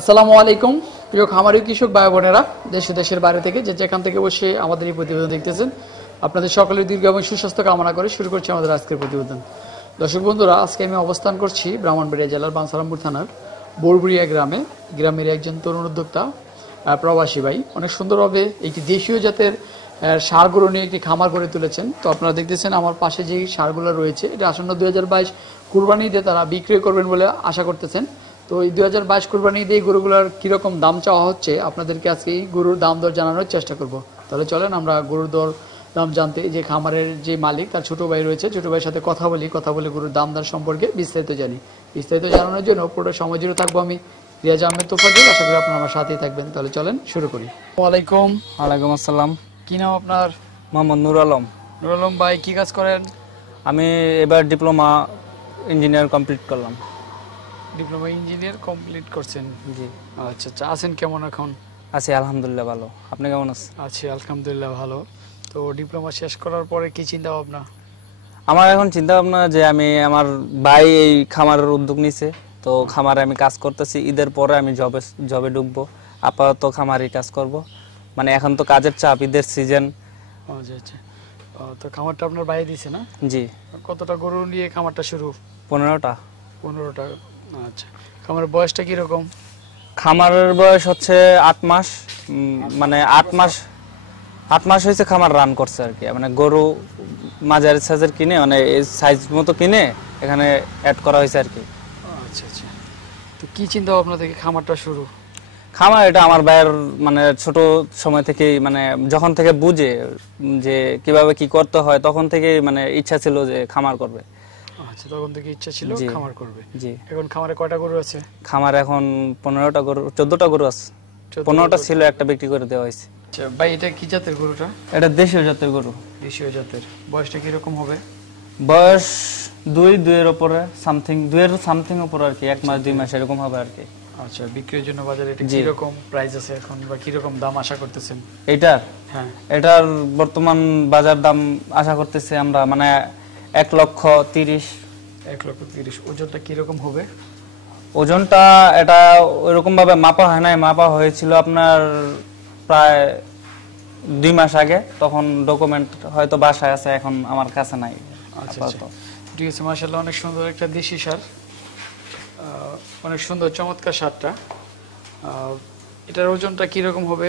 আসসালামু আলাইকুম, প্রিয় খামারি কৃষক ভাই বোনেরা, দেশ দেশের বাইরে থেকে যে যেখান থেকে বসে আমাদের এই প্রতিবেদন দেখতেছেন, আপনাদের সকলের দীর্ঘ এবং সুস্বাস্থ্য কামনা করে শুরু করছি আমাদের আজকের প্রতিবেদন। দর্শক বন্ধুরা, আজকে আমি অবস্থান করছি ব্রাহ্মণবাড়িয়া জেলার বানসারামপুর থানার বোরবুড়িয়া গ্রামে। গ্রামের একজন তরুণ উদ্যোক্তা প্রবাসী ভাই। অনেক সুন্দরভাবে একটি দেশীয় জাতের সারগুলো নিয়ে একটি খামার করে তুলেছেন। তো আপনারা দেখতেছেন আমার পাশে যে সারগুলো রয়েছে, এটা আসন্ন দুই হাজার বাইশ কুরবানি দিয়ে তারা বিক্রয় করবেন বলে আশা করতেছেন। তো এই দুই হাজার বাইশ কোরবানি দিয়ে এই গরুগুলোর কীরকম দাম চাওয়া হচ্ছে আপনাদেরকে আজকে এই গরুর দাম দর জানানোর চেষ্টা করব। তাহলে চলেন আমরা গরুর দর দাম জানতে যে খামারের যে মালিক তার ছোট ভাই রয়েছে ছোট ভাইয়ের সাথে কথা বলি কথা বলে গরুর দাম দর সম্পর্কে বিস্তারিত জানি। বিস্তারিত জানানোর জন্য পুরোটা সময় জুড়ে থাকব আমি রিয়াজ আহমেদ তোফাজুল আশা করি আপনারা আমার সাথেই থাকবেন। তাহলে চলেন শুরু করি। ওয়ালাইকুম। ওয়ালাইকুম আসসালাম। কি নাম আপনার? মোহাম্মদ নুর আলম। নুর আলম ভাই কি কাজ করেন? আমি এবার ডিপ্লোমা ইঞ্জিনিয়ার কমপ্লিট করলাম। ডিপ্লোমা ইঞ্জিনিয়ার কমপ্লিট করছেন। জি। আচ্ছা আচ্ছা আছেন কেমন এখন? আছি আলহামদুলিল্লাহ ভালো। আপনি কেমন আছেন? আছি আলহামদুলিল্লাহ ভালো। তো ডিপ্লোমা শেষ করার পরে কি চিন্তা ভাবনা আমার এখন চিন্তা ভাবনা যে আমি আমার ভাই এই খামারের উদ্যোগ নিছে তো খামারে আমি কাজ করতেছি। ঈদের পরে আমি জবে জবে ঢুকবো। আপাতত খামারে কাজ করব। মানে এখন তো কাজের চাপ ঈদের সিজন আচ্ছা আচ্ছা। তো খামারটা আপনার বাইরে দিছে না? জি। কতটা গরু নিয়ে খামারটা শুরু? পনেরোটা। পনেরোটা। আচ্ছা খামারের বয়সটা কীরকম? খামারের বয়স হচ্ছে আট মাস মানে আট মাস আট মাস হয়েছে খামার রান করছে আর কি। মানে গরু মাঝারি সাইজের কিনে মানে সাইজ মতো কিনে এখানে অ্যাড করা হয়েছে আর কি। আচ্ছা আচ্ছা। তো কি চিন্তা ভাবনা থেকে খামারটা শুরু? খামার এটা আমার ভাইয়ের মানে ছোট সময় থেকেই মানে যখন থেকে বুঝে যে কীভাবে কি করতে হয় তখন থেকেই মানে ইচ্ছা ছিল যে খামার করবে। আচ্ছা তখন থেকে ইচ্ছা ছিল খামার করবে। জি। এখন খামারে কয়টা গরু আছে? খামার এখন পনেরোটা গরু চোদ্দটা গরু আছে। চোদ্দটা পনেরোটা ছিল একটা বিক্রি করে দেওয়া হয়েছে। আচ্ছা ভাই এটা কি জাতের গরুটা? এটা দেশীয় জাতের গরু। দেশীয় জাতের। বয়সটা কীরকম হবে? বয়স দুই দুইয়ের উপরে সামথিং দুইয়ের সামথিং উপরে আর কি এক মাস দুই মাস এরকম হবে আর কি। আচ্ছা বিক্রির জন্য বাজারে এটা জি। কীরকম প্রাইস আছে এখন বা কীরকম দাম আশা করতেছেন? এইটার হ্যাঁ। এটার বর্তমান বাজার দাম আশা করতেছি আমরা মানে এক লক্ষ তিরিশ। এক লক্ষ তিরিশ। ওজনটা কীরকম হবে? ওজনটা এটা ওইরকম ভাবে মাপা হয় নাই। মাপা হয়েছিল আপনার প্রায় দুই মাস আগে। তখন ডকুমেন্ট হয়তো বাসায় আছে এখন আমার কাছে নাই। আচ্ছা। আচ্ছা। ঠিক আছে মার্শাল্লাহ অনেক সুন্দর একটা দেশি সার। অনেক সুন্দর চমৎকার সারটা। এটার ওজনটা কীরকম হবে?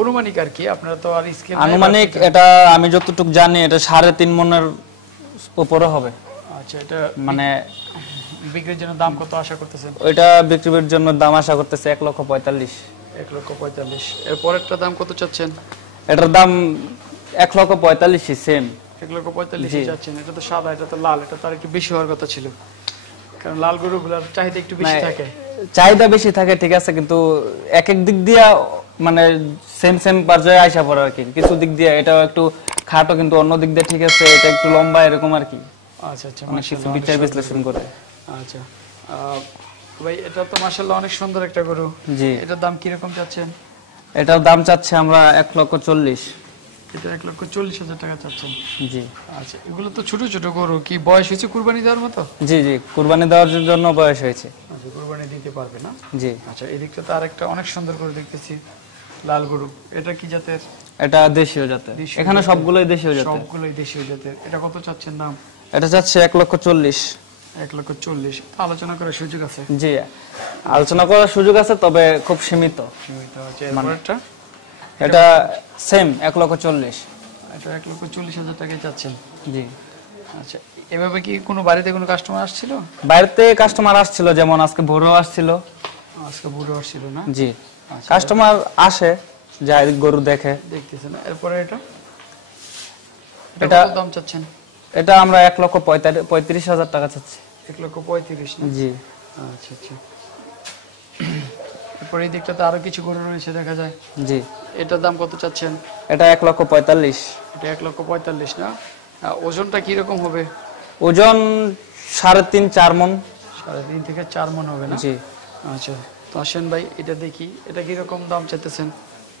অনুমানিক আর কি। আপনারা তো আর স্কেল আনুমানিক এটা আমি যতটুকু জানি এটা সাড়ে তিন মনের উপরে হবে। আচ্ছা এটা মানে বিক্রির জন্য দাম কত আশা করতেছেন? ওইটা বিক্রির জন্য দাম আশা করতেছে এক লক্ষ পঁয়তাল্লিশ। এক লক্ষ পঁয়তাল্লিশ। এর পরেরটা দাম কত চাচ্ছেন? এটার দাম এক লক্ষ পঁয়তাল্লিশই সেম এক লক্ষ পঁয়তাল্লিশ চাচ্ছেন। এটা তো সাদা এটা তো লাল এটা তো আর একটু বেশি হওয়ার কথা ছিল। কারণ লাল গরুগুলোর চাহিদা একটু বেশি থাকে। চাহিদা বেশি থাকে ঠিক আছে কিন্তু এক এক দিক দিয়া মানে সেম সেম পর্যায়ে আইসা পড়ে আর কি। কিছু দিক দিয়ে এটাও একটু খাটো কিন্তু অন্য দিক দিয়ে ঠিক আছে এটা একটু লম্বা এরকম আর কি। আচ্ছা আচ্ছা কিছু বিচার বিশ্লেষণ করে। আচ্ছা ভাই এটা তো মাশাআল্লাহ অনেক সুন্দর একটা গরু। জি। এটার দাম কীরকম চাচ্ছেন? এটার দাম চাচ্ছে আমরা এক লক্ষ চল্লিশ। এটা এক লক্ষ চল্লিশ হাজার টাকা চাচ্ছেন। জি। আচ্ছা এগুলো তো ছোট ছোট গরু। কি বয়স হয়েছে কুরবানি দেওয়ার মতো? জি জি কুরবানি দেওয়ার জন্য বয়স হয়েছে। আচ্ছা কুরবানি দিতে পারবে না? জি। আচ্ছা এদিকটা তো আরেকটা অনেক সুন্দর করে দেখতেছি লাল গরু। এটা কি জাতের? এটা দেশীয় জাতের। এখানে সবগুলোই দেশীয় জাতের। সবগুলোই দেশীয় জাতের। এটা কত চাচ্ছেন দাম? এটা চাচ্ছে এক লক্ষ চল্লিশ। এক লক্ষ চল্লিশ। আলোচনা করার সুযোগ আছে? জি আলোচনা করার সুযোগ আছে তবে খুব সীমিত। সীমিত আছে। এটা সেম এক লক্ষ চল্লিশ। এটা এক লক্ষ চল্লিশ হাজার টাকায় চাচ্ছেন? জি। আচ্ছা এভাবে কি কোনো বাড়িতে কোনো কাস্টমার আসছিল? বাইরেতে কাস্টমার আসছিল যেমন আজকে ভোরও আসছিল। আজকে বুড়ো আসছিল না? জি। কাস্টমার আসে যায় গরু দেখে। দেখতেছেন এরপরে এটা? এটা দাম চাচ্ছেন? এটা আমরা এক লক্ষ পঁয়ত্রিশ হাজার টাকা চাচ্ছি। এক লক্ষ পঁয়ত্রিশ জি। আচ্ছা আচ্ছা। এরপরে এই দিকটাতে আরও কিছু গরু রয়েছে দেখা যায়। জি। এটার দাম কত চাচ্ছেন? এটা এক লক্ষ পঁয়তাল্লিশ। এটা এক লক্ষ পঁয়তাল্লিশ না? ওজনটা কীরকম হবে? ওজন সাড়ে তিন চার মন। সাড়ে তিন থেকে চার মন হবে না? জি। আচ্ছা তো আসেন ভাই এটা দেখি। এটা কীরকম দাম চাইতেছেন?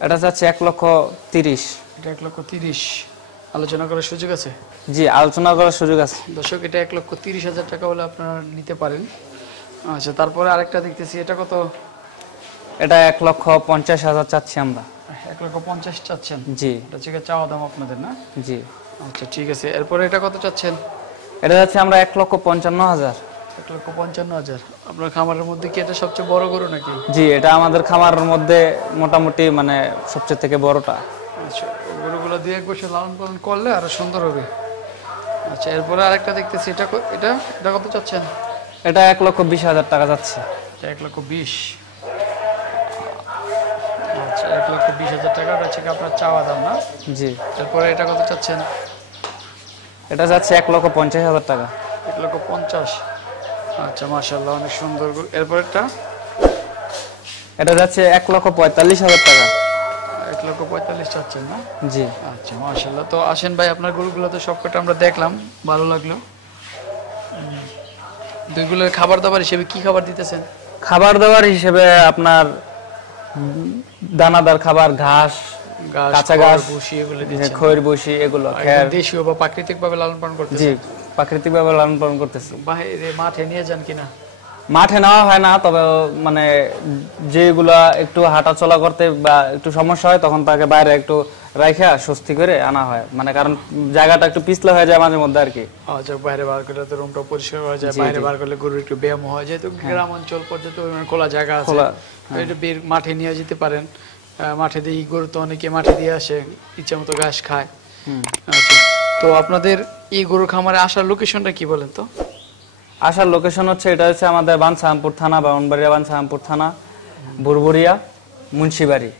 এটা চাচ্ছে এক লক্ষ তিরিশ। এটা এক লক্ষ তিরিশ। আলোচনা করার সুযোগ আছে? জি আলোচনা করার সুযোগ আছে। দর্শক এটা এক লক্ষ তিরিশ হাজার টাকা হলে আপনারা নিতে পারেন। আচ্ছা তারপরে আরেকটা দেখতেছি এটা কত? এটা এক লক্ষ পঞ্চাশ হাজার চাচ্ছি আমরা। এক লক্ষ পঞ্চাশ চাচ্ছেন? জি। এটা হচ্ছে গিয়ে চাওয়া দাম আপনাদের না? জি। আচ্ছা ঠিক আছে। এরপরে এটা কত চাচ্ছেন? এটা যাচ্ছে আমরা এক লক্ষ পঞ্চান্ন হাজার। এক লক্ষ পঞ্চান্ন হাজার। আপনার খামারের মধ্যে কি এটা সবচেয়ে বড় গরু নাকি? জি এটা আমাদের খামারের মধ্যে মোটামুটি মানে সবচেয়ে থেকে বড়টা। আচ্ছা গরুগুলো দুই এক বছর লালন পালন করলে আরও সুন্দর হবে। আচ্ছা এরপরে আরেকটা দেখতেছি এটা এটা এটা কত চাচ্ছেন? এটা এক লক্ষ বিশ হাজার টাকা যাচ্ছে। এক লক্ষ বিশ। আচ্ছা এক লক্ষ বিশ হাজার টাকা হচ্ছে কি আপনার চাওয়া দাম না? জি। এরপরে এটা কত চাচ্ছেন? এটা যাচ্ছে এক লক্ষ পঞ্চাশ হাজার টাকা। এক লক্ষ পঞ্চাশ। আচ্ছা মাশাল্লাহ অনেক সুন্দর গরু এরপরেরটা? এটা যাচ্ছে এক লক্ষ পঁয়তাল্লিশ হাজার টাকা। এক লক্ষ পঁয়তাল্লিশ চাচ্ছেন না? জি। আচ্ছা মাশাল্লাহ তো আসেন ভাই আপনার গরুগুলো তো সবকটা আমরা দেখলাম ভালো লাগল। দুইগুলোর খাবার দাবার হিসেবে কি খাবার দিতেছেন? খাবার দাবার হিসেবে আপনার দানাদার খাবার ঘাস কাঁচা ঘাস ভুসি এগুলো দিচ্ছেন। খৈর বসি এগুলো দেশীয় বা প্রাকৃতিক ভাবে লালন পালন করতেছেন? প্রাকৃতিক ভাবে লালন পালন করতেছি। বাইরে মাঠে নিয়ে যান কিনা? মাঠে নেওয়া হয় না তবে মানে যেগুলা একটু হাঁটা চলা করতে বা একটু সমস্যা হয় তখন তাকে বাইরে একটু রাইখা স্বস্তি করে আনা হয়। মানে কারণ জায়গাটা একটু পিছলা হয়ে যায় মাঝে মধ্যে আর কি। বাইরে বার করলে তো রুমটা পরিষ্কার হয়ে যায় বাইরে বার করলে গরুর একটু ব্যায়াম হয়। যেহেতু গ্রাম অঞ্চল পর্যন্ত খোলা জায়গা আছে খোলা, তো বের মাঠে নিয়ে যেতে পারেন। মাঠে দিয়ে গরু তো অনেকে মাঠে দিয়ে আসে ইচ্ছা মতো ঘাস খায়। আচ্ছা তো আপনাদের এই গরুর খামারে আসার লোকেশনটা কি বলেন তো? আসার লোকেশন হচ্ছে, এটা হচ্ছে আমাদের বানসাহামপুর থানা বাউনবাড়িয়া বানসাহামপুর থানা বুরবুরিয়া মুন্সিবাড়ি।